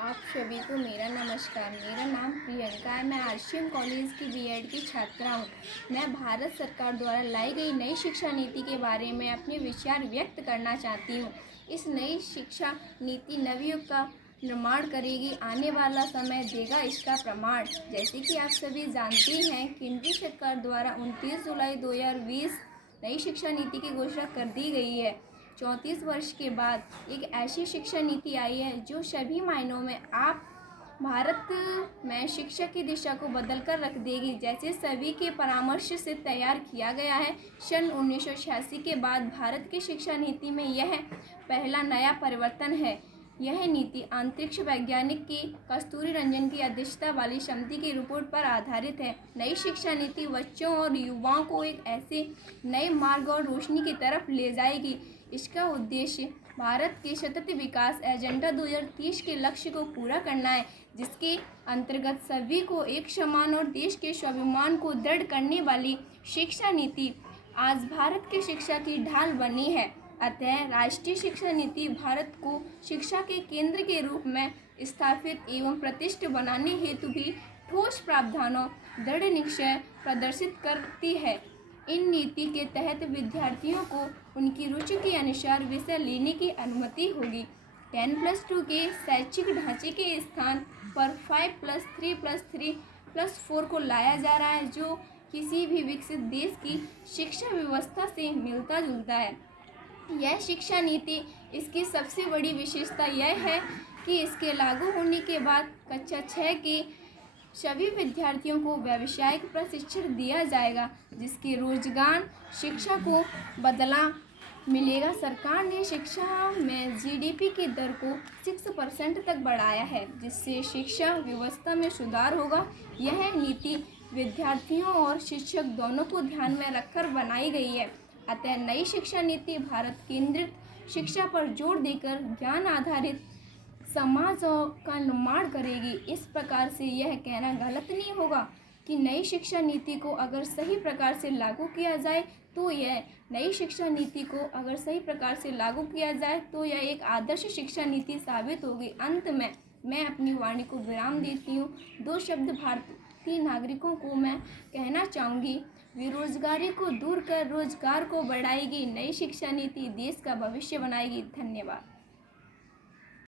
आप सभी को मेरा नमस्कार। मेरा नाम प्रियंका है। मैं आरसीएम कॉलेज की बीएड की छात्रा हूँ। मैं भारत सरकार द्वारा लाई गई नई शिक्षा नीति के बारे में अपने विचार व्यक्त करना चाहती हूँ। इस नई शिक्षा नीति नवयुग का निर्माण करेगी, आने वाला समय देगा इसका प्रमाण। जैसे कि आप सभी जानते हैं, केंद्रीय सरकार द्वारा 29 जुलाई 2020 नई शिक्षा नीति की घोषणा कर दी गई है। 34 वर्ष के बाद एक ऐसी शिक्षा नीति आई है जो सभी मायनों में आप भारत में शिक्षा की दिशा को बदल कर रख देगी। जैसे सभी के परामर्श से तैयार किया गया है। सन 1986 के बाद भारत की शिक्षा नीति में यह पहला नया परिवर्तन है। यह नीति अंतरिक्ष वैज्ञानिक की कस्तूरी रंजन की अध्यक्षता वाली समिति की रिपोर्ट पर आधारित है। नई शिक्षा नीति बच्चों और युवाओं को एक ऐसे नए मार्ग और रोशनी की तरफ ले जाएगी। इसका उद्देश्य भारत के सतत विकास एजेंडा 2030 के लक्ष्य को पूरा करना है, जिसके अंतर्गत सभी को एक समान और देश के स्वाभिमान को दृढ़ करने वाली शिक्षा नीति आज भारत की शिक्षा की ढाल बनी है। अतः राष्ट्रीय शिक्षा नीति भारत को शिक्षा के केंद्र के रूप में स्थापित एवं प्रतिष्ठित बनाने हेतु भी ठोस प्रावधानों, दृढ़ निश्चय प्रदर्शित करती है। इन नीति के तहत विद्यार्थियों को उनकी रुचि के अनुसार विषय लेने की अनुमति होगी। 10+2 के शैक्षिक ढांचे के स्थान पर 5+3+3+4 को लाया जा रहा है, जो किसी भी विकसित देश की शिक्षा व्यवस्था से मिलता जुलता है। यह शिक्षा नीति, इसकी सबसे बड़ी विशेषता यह है कि इसके लागू होने के बाद कक्षा 6 के सभी विद्यार्थियों को व्यावसायिक प्रशिक्षण दिया जाएगा, जिसके रोजगार शिक्षा को बदला मिलेगा। सरकार ने शिक्षा में जीडीपी की दर को 6% तक बढ़ाया है, जिससे शिक्षा व्यवस्था में सुधार होगा। यह नीति विद्यार्थियों और शिक्षक दोनों को ध्यान में रखकर बनाई गई है। अतः नई शिक्षा नीति भारत केंद्रित शिक्षा पर जोर देकर ज्ञान आधारित समाज का निर्माण करेगी। इस प्रकार से यह कहना गलत नहीं होगा कि नई शिक्षा नीति को अगर सही प्रकार से लागू किया जाए तो यह एक आदर्श शिक्षा नीति साबित होगी। अंत में मैं अपनी वाणी को विराम देती हूँ। 2 शब्द भारतीय नागरिकों को मैं कहना चाहूँगी। बेरोजगारी को दूर कर रोजगार को बढ़ाएगी। नई शिक्षा नीति देश का भविष्य बनाएगी। धन्यवाद।